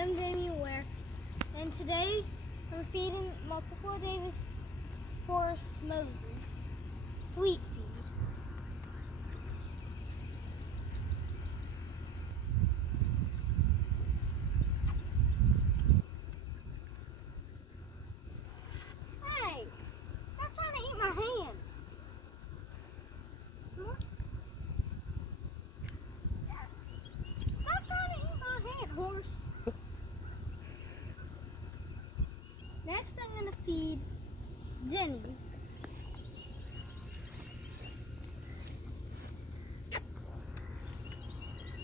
am Jamie Ware, and today I'm feeding my Papa Davis horse Moses sweet feed. Hey, stop trying to eat my hand. Some more? Stop trying to eat my hand, horse. Next, I'm going to feed Jenny.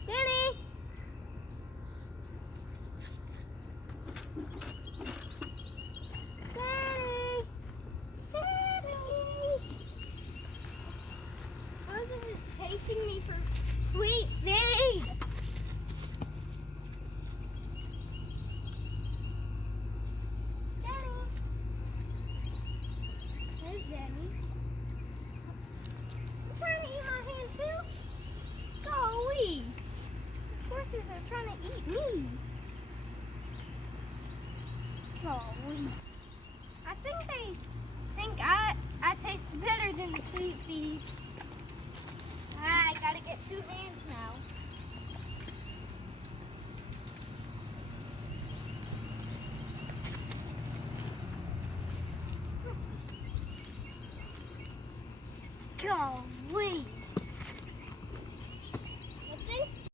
Jenny! Jenny! Jenny! Moses is chasing me for sweet feed. There's Danny. You trying to eat my hand too? Golly! These horses are trying to eat me. Golly. I think they think I taste better than the sweet feed. I gotta get 2 hands now.